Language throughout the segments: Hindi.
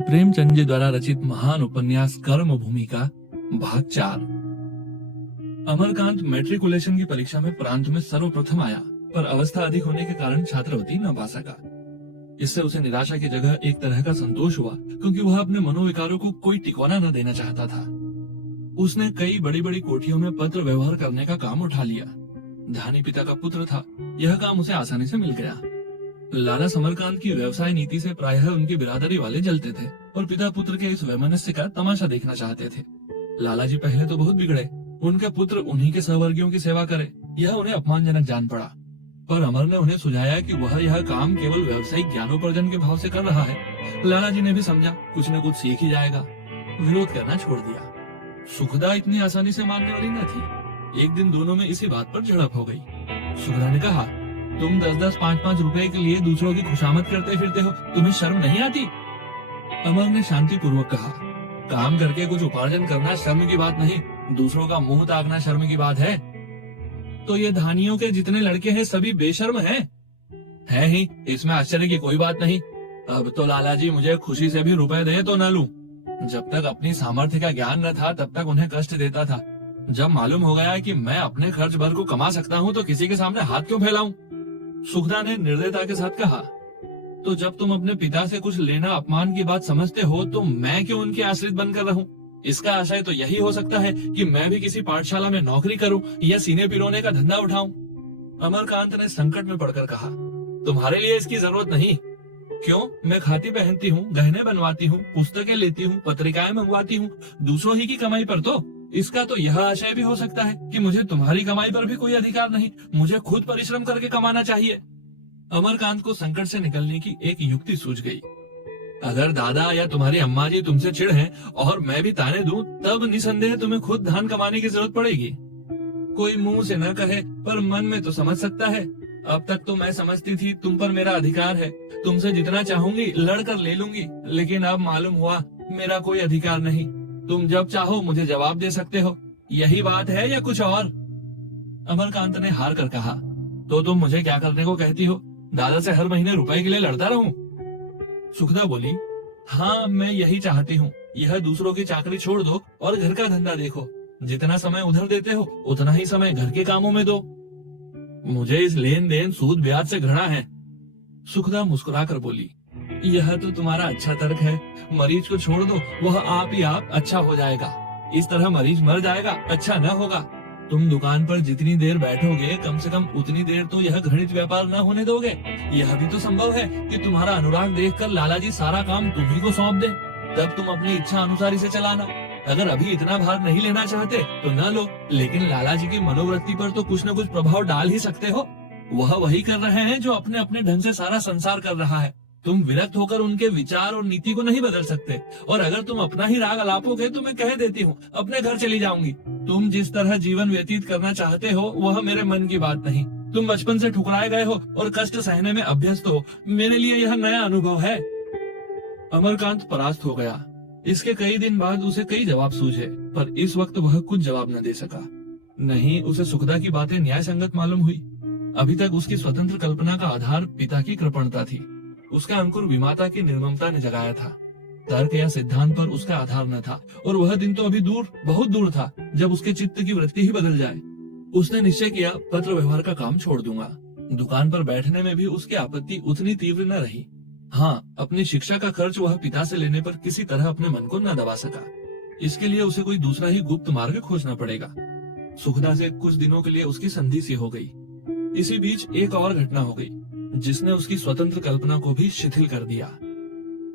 प्रेमचंद जी द्वारा रचित महान उपन्यास कर्म भूमि का भाग 4। अमरकांत मैट्रिकुलेशन की परीक्षा में प्रांत में सर्वप्रथम आया, पर अवस्था अधिक होने के कारण छात्रवृत्ति न पा सका। इससे उसे निराशा की जगह एक तरह का संतोष हुआ, क्योंकि वह अपने मनोविकारों को कोई टिकोना न देना चाहता था। उसने कई बड़ी बड़ी कोठियों में पत्र व्यवहार करने का काम उठा लिया। धानी पिता का पुत्र था, यह काम उसे आसानी से मिल गया। लाला समरकांत की व्यवसाय नीति से प्रायः उनकी बिरादरी वाले जलते थे और पिता पुत्र के इस वैमनस्य का तमाशा देखना चाहते थे। लाला जी पहले तो बहुत बिगड़े, उनके पुत्र उन्हीं के सहवर्गियों की सेवा करे, यह उन्हें अपमानजनक जान पड़ा। पर अमर ने उन्हें सुझाया कि वह यह काम केवल व्यवसायिक ज्ञानोपार्जन के भाव से कर रहा है। लाला जी ने भी समझा कुछ न कुछ सीख ही जाएगा, विरोध करना छोड़ दिया। सुखदा इतनी आसानी से मानने वाली न थी। एक दिन दोनों में इसी बात पर झड़प हो गई। सुखदा ने कहा, तुम 10-10, 5-5 रुपए के लिए दूसरों की खुशामद करते फिरते हो, तुम्हें शर्म नहीं आती? अमर ने शांति पूर्वक कहा, काम करके कुछ उपार्जन करना शर्म की बात नहीं, दूसरों का मुंह ताकना शर्म की बात है। तो ये धानियों के जितने लड़के हैं सभी बेशर्म हैं? है ही, इसमें आश्चर्य की कोई बात नहीं। अब तो लाला जी मुझे खुशी से भी रुपए दे तो न लूं। जब तक अपनी सामर्थ्य का ज्ञान न था तब तक उन्हें कष्ट देता था। जब मालूम हो गया कि मैं अपने खर्च भर को कमा सकता हूँ तो किसी के सामने हाथ क्यों फैलाऊं? सुखदा ने निर्दयता के साथ कहा, तो जब तुम अपने पिता से कुछ लेना अपमान की बात समझते हो तो मैं क्यों उनके आश्रित बनकर रहूं? इसका आशय तो यही हो सकता है कि मैं भी किसी पाठशाला में नौकरी करूं या सीने पिरोने का धंधा उठाऊं। अमरकांत ने संकट में पड़कर कहा, तुम्हारे लिए इसकी जरूरत नहीं। क्यों? मैं खाती पहनती हूँ, गहने बनवाती हूँ, पुस्तकें लेती हूँ, पत्रिकाएं मंगवाती हूँ, दूसरों ही की कमाई पर। तो इसका तो यह आशय भी हो सकता है कि मुझे तुम्हारी कमाई पर भी कोई अधिकार नहीं, मुझे खुद परिश्रम करके कमाना चाहिए। अमरकांत को संकट से निकलने की एक युक्ति सूझ गई। अगर दादा या तुम्हारी अम्मा जी तुमसे चिढ़े और मैं भी ताने दूं, तब निसंदेह तुम्हें खुद धन कमाने की जरूरत पड़ेगी। कोई मुंह से न कहे पर मन में तो समझ सकता है। अब तक तो मैं समझती थी तुम पर मेरा अधिकार है, तुमसे जितना चाहूंगी लड़कर ले लूंगी, लेकिन अब मालूम हुआ मेरा कोई अधिकार नहीं। तुम जब चाहो मुझे जवाब दे सकते हो। यही बात है या कुछ और? अमरकांत ने हार कर कहा, तो तुम मुझे क्या करने को कहती हो? दादा से हर महीने रुपए के लिए लड़ता रहूं? सुखदा बोली, हाँ मैं यही चाहती हूँ। यह दूसरों की चाकरी छोड़ दो और घर का धंधा देखो। जितना समय उधर देते हो उतना ही समय घर के कामों में दो। मुझे इस लेन देन सूद ब्याज से घृणा है। सुखदा मुस्कुराकर बोली, यह तो तुम्हारा अच्छा तर्क है। मरीज को छोड़ दो, वह आप ही आप अच्छा हो जाएगा। इस तरह मरीज मर जाएगा, अच्छा न होगा। तुम दुकान पर जितनी देर बैठोगे कम से कम उतनी देर तो यह घृणित व्यापार न होने दोगे। यह भी तो संभव है कि तुम्हारा अनुराग देखकर लाला जी सारा काम तुम्ही को सौंप दे, तब तुम अपनी इच्छा अनुसार इसे चलाना। अगर अभी इतना भार नहीं लेना चाहते तो न लो, लेकिन लाला जी की मनोवृत्ति पर तो कुछ न कुछ प्रभाव डाल ही सकते हो। वह वही कर रहे हैं जो अपने अपने ढंग से सारा संसार कर रहा है। तुम विरक्त होकर उनके विचार और नीति को नहीं बदल सकते। और अगर तुम अपना ही राग अलापोगे तो मैं कह देती हूँ अपने घर चली जाऊंगी। तुम जिस तरह जीवन व्यतीत करना चाहते हो वह मेरे मन की बात नहीं। तुम बचपन से ठुकराए गए हो और कष्ट सहने में अभ्यस्त हो। मेरे लिए यह नया अनुभव है। अमरकांत परास्त हो गया। इसके कई दिन बाद उसे कई जवाब सूझे, पर इस वक्त वह कुछ जवाब न दे सका। नहीं, उसे सुखदा की बातें न्याय संगत मालूम हुई। अभी तक उसकी स्वतंत्र कल्पना का आधार पिता की कृपणता थी। उसका अंकुर विमाता की निर्ममता ने जगाया था। तर्क या सिद्धांत पर उसका आधार न था, और वह दिन तो अभी दूर, बहुत दूर था जब उसके चित्त की वृत्ति ही बदल जाए। उसने निश्चय किया, पत्र व्यवहार का काम छोड़ दूंगा। दुकान पर बैठने में भी उसकी आपत्ति उतनी तीव्र न रही। हाँ, अपनी शिक्षा का खर्च वह पिता से लेने पर किसी तरह अपने मन को न दबा सका। इसके लिए उसे कोई दूसरा ही गुप्त मार्ग खोजना पड़ेगा। सुखदा से कुछ दिनों के लिए उसकी संधि सी हो गई। इसी बीच एक और घटना हो गई जिसने उसकी स्वतंत्र कल्पना को भी शिथिल कर दिया।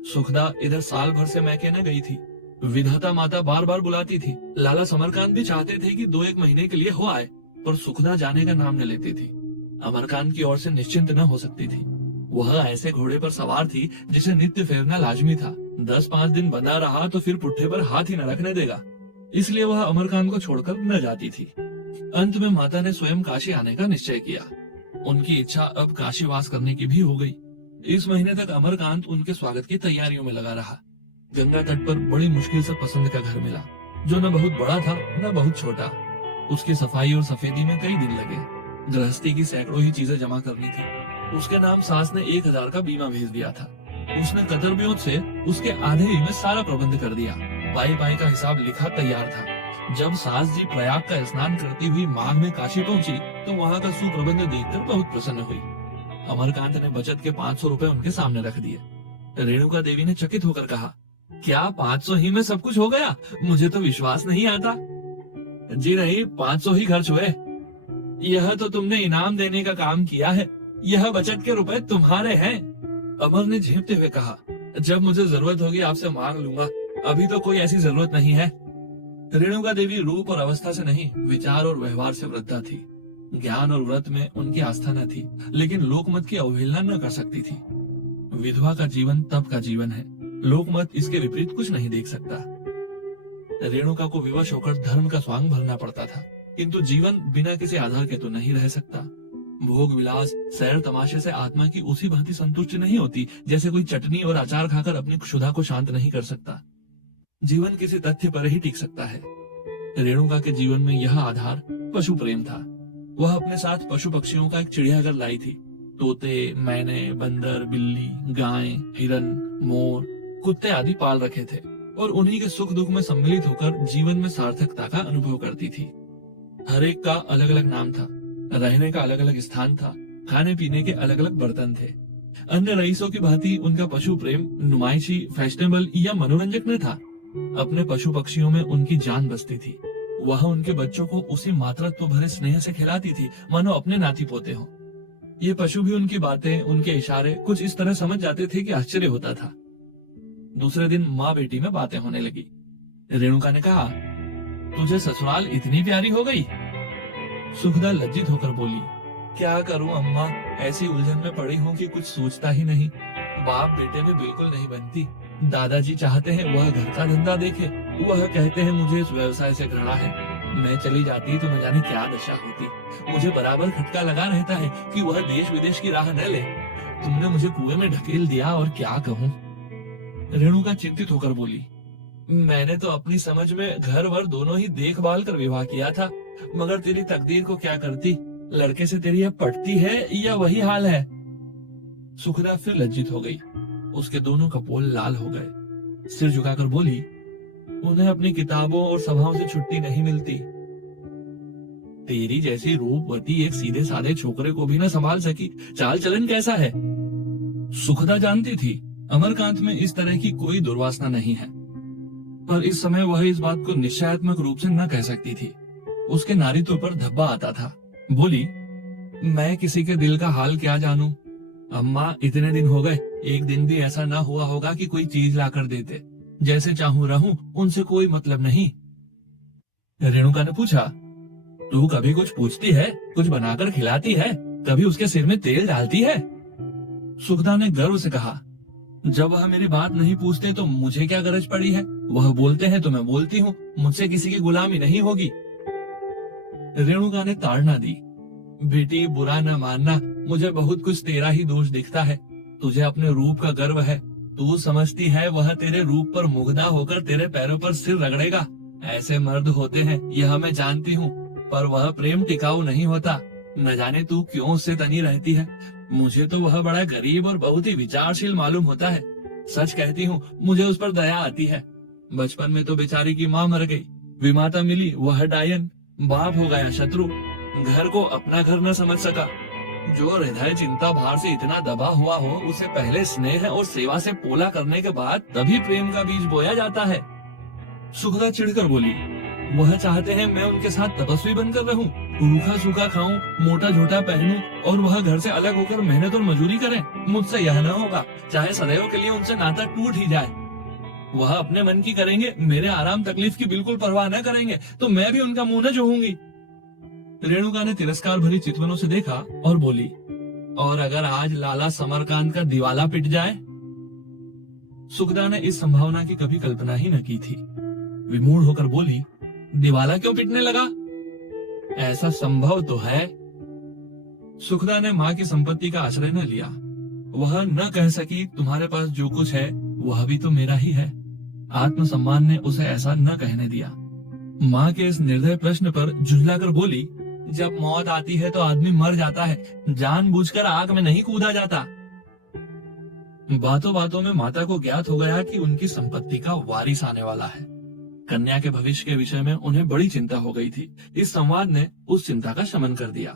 सुखदा इधर साल भर से मैके न गई थी। विधाता माता बार बार बुलाती थी। लाला समरकांत भी चाहते थे कि 2-1 महीने के लिए हो आए, पर सुखदा जाने का नाम न लेती थी। अमरकांत की ओर से निश्चिंत न हो सकती थी। वह ऐसे घोड़े पर सवार थी जिसे नित्य फेरना लाजमी था। 10-5 दिन बंधा रहा तो फिर पुट्ठे पर हाथ ही न रखने देगा। इसलिए वह अमरकांत को छोड़कर न जाती थी। अंत में माता ने स्वयं काशी आने का निश्चय किया। उनकी इच्छा अब काशी वास करने की भी हो गई। इस महीने तक अमरकांत उनके स्वागत की तैयारियों में लगा रहा। गंगा तट पर बड़ी मुश्किल से पसंद का घर मिला, जो न बहुत बड़ा था न बहुत छोटा। उसकी सफाई और सफेदी में कई दिन लगे। गृहस्थी की सैकड़ों ही चीजें जमा करनी थी। उसके नाम सास ने 1000 का बीमा भेज दिया था। उसने कदरब्योत से उसके आधे ही में सारा प्रबंध कर दिया। पाई पाई का हिसाब लिखा तैयार था। जब सास जी प्रयाग का स्नान करती हुई माघ में काशी पहुंची तो वहाँ का सुप्रबंध देखकर बहुत प्रसन्न हुई। अमरकांत ने बचत के 500 रुपए उनके सामने रख दिए। रेणुका देवी ने चकित होकर कहा, क्या 500 ही में सब कुछ हो गया? मुझे तो विश्वास नहीं आता। जी नहीं, 500 ही खर्च हुए। यह तो तुमने इनाम देने का काम किया है, यह बचत के रुपए तुम्हारे हैं। अमर ने झेपते हुए कहा, जब मुझे जरूरत होगी आपसे मांग लूंगा, अभी तो कोई ऐसी जरूरत नहीं है। रेणुका देवी रूप और अवस्था से नहीं, विचार और व्यवहार से वृद्धा थी। ज्ञान और व्रत में उनकी आस्था न थी, लेकिन लोकमत की अवहेलना न कर सकती थी। विधवा का जीवन तप का जीवन है, लोकमत इसके विपरीत कुछ नहीं देख सकता। रेणुका को विवश होकर धर्म का स्वांग भरना पड़ता था, किंतु जीवन बिना किसी आधार के तो नहीं रह सकता। भोग विलास, सैर तमाशे से आत्मा की उसी भांति संतुष्टि नहीं होती जैसे कोई चटनी और अचार खाकर अपनी क्षुधा को शांत नहीं कर सकता। जीवन किसी तथ्य पर ही टिक सकता है। रेणुका के जीवन में यह आधार पशु प्रेम था। वह अपने साथ पशु पक्षियों का एक चिड़ियाघर लाई थी। तोते, मैने, बंदर, बिल्ली, गाय, हिरन, मोर, कुत्ते आदि पाल रखे थे और उन्हीं के सुख दुख में सम्मिलित होकर जीवन में सार्थकता का अनुभव करती थी। हर एक का अलग अलग नाम था, रहने का अलग अलग स्थान था, खाने पीने के अलग अलग बर्तन थे। अन्य रईसों की भांति उनका पशु प्रेम नुमाइशी, फैशनेबल या मनोरंजक न था। अपने पशु पक्षियों में उनकी जान बसती थी। वह उनके बच्चों को उसी मातृत्व भरे स्नेह से खिलाती थी मानो अपने नाती पोते हों। ये पशु भी उनकी बातें, उनके इशारे कुछ इस तरह समझ जाते थे कि आश्चर्य होता था। दूसरे दिन माँ बेटी में बातें होने लगी। रेणुका ने कहा, तुझे ससुराल इतनी प्यारी हो गई? सुखदा लज्जित होकर बोली, क्या करूं अम्मा, ऐसी उलझन में पड़ी हूं कि कुछ सोचता ही नहीं। बाप बेटे में बिल्कुल नहीं बनती। दादाजी चाहते हैं वह घर का धंधा देखे, वह कहते हैं मुझे इस व्यवसाय से घृणा है। मैं चली जाती तो न जाने क्या दशा होती। मुझे बराबर खटका लगा रहता है कि वह देश विदेश की राह न ले। तुमने मुझे कुएं में ढकेल दिया और क्या कहूँ। रेणुका चिंतित होकर बोली, मैंने तो अपनी समझ में घर वर दोनों ही देखभाल कर विवाह किया था, मगर तेरी तकदीर को क्या करती। लड़के से तेरी यह पटती है या वही हाल है? सुखदा फिर लज्जित हो गई। उसके दोनों कपोल लाल हो गए। सिर झुकाकर बोली, उन्हें अपनी किताबों और सभाओं से छुट्टी नहीं मिलती। तेरी जैसी रूपवती एक सीधे साधे छोकरे को भी न संभाल सकी, चाल चलन कैसा है? सुखदा जानती थी अमरकांत में इस तरह की कोई दुर्वासना नहीं है, पर इस समय वह इस बात को निश्चयात्मक रूप से न कह सकती थी। उसके नारीत्व पर धब्बा आता था। बोली, मैं किसी के दिल का हाल क्या जानूं? अम्मा, इतने दिन हो गए, एक दिन भी ऐसा न हुआ होगा कि कोई चीज लाकर देते। जैसे चाहूं रहूं, उनसे कोई मतलब नहीं। रेणुका ने पूछा, तू कभी कुछ पूछती है? कुछ बनाकर खिलाती है? कभी उसके सिर में तेल डालती है? सुखदा ने गर्व से कहा, जब वह मेरी बात नहीं पूछते तो मुझे क्या गरज पड़ी है? वह बोलते हैं तो मैं बोलती हूँ, मुझसे किसी की गुलामी नहीं होगी। रेणुका ने ताड़ना दी, बेटी बुरा न मानना, मुझे बहुत कुछ तेरा ही दोष दिखता है। तुझे अपने रूप का गर्व है। तू समझती है वह तेरे रूप पर मुग्धा होकर तेरे पैरों पर सिर रगड़ेगा। ऐसे मर्द होते हैं, यह मैं जानती हूँ, पर वह प्रेम टिकाऊ नहीं होता। न जाने तू क्यों उससे तनी रहती है। मुझे तो वह बड़ा गरीब और बहुत ही विचारशील मालूम होता है। सच कहती हूँ, मुझे उस पर दया आती है। बचपन में तो बेचारी की माँ मर गई, विमाता मिली वह डायन, बाप हो गया शत्रु, घर को अपना घर न समझ सका। जो हृदय चिंता भार से इतना दबा हुआ हो, उसे पहले स्नेह और सेवा से पोला करने के बाद तभी प्रेम का बीज बोया जाता है। सुखदा चिढ़कर बोली, वह चाहते हैं मैं उनके साथ तपस्वी बनकर रहूं, रूखा सूखा खाऊं, मोटा झोटा पहनूं और वह घर से अलग होकर मेहनत और मजदूरी करें। मुझसे यह न होगा, चाहे सदैव के लिए उनसे नाता टूट ही जाए। वह अपने मन की करेंगे, मेरे आराम तकलीफ की बिल्कुल परवाह न करेंगे, तो मैं भी उनका मुंह न जोहूंगी। रेणुका ने तिरस्कार भरी चितवनों से देखा और बोली, और अगर आज लाला समरकांत का दिवाला पिट जाए? सुखदा ने इस संभावना की कभी कल्पना ही न की थी। विमूढ़ होकर बोली, दिवाला क्यों पिटने लगा? ऐसा संभव तो है। सुखदा ने माँ की संपत्ति का आश्रय न लिया। वह न कह सकी, तुम्हारे पास जो कुछ है वह भी तो मेरा ही है। आत्मसम्मान ने उसे ऐसा न कहने दिया। माँ के इस निर्दय प्रश्न पर झुंझलाकर बोली, जब मौत आती है तो आदमी मर जाता है, जानबूझकर आग में नहीं कूदा जाता। बातों बातों में माता को ज्ञात हो गया कि उनकी संपत्ति का वारिस आने वाला है। कन्या के भविष्य के विषय में उन्हें बड़ी चिंता हो गई थी। इस संवाद ने उस चिंता का शमन कर दिया।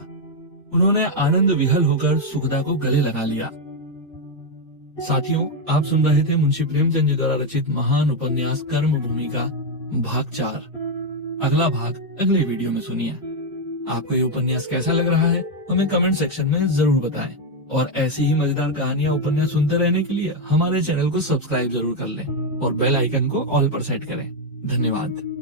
उन्होंने आनंद विहल होकर सुखदा को गले लगा लिया। साथियों, आप सुन रहे थे मुंशी प्रेमचंद जी द्वारा रचित महान उपन्यास कर्मभूमि का भाग 4। अगला भाग अगले वीडियो में सुनिए। आपको ये उपन्यास कैसा लग रहा है हमें कमेंट सेक्शन में जरूर बताएं। और ऐसी ही मजेदार कहानियां उपन्यास सुनते रहने के लिए हमारे चैनल को सब्सक्राइब जरूर कर लें और बेल आइकन को ऑल पर सेट करें। धन्यवाद।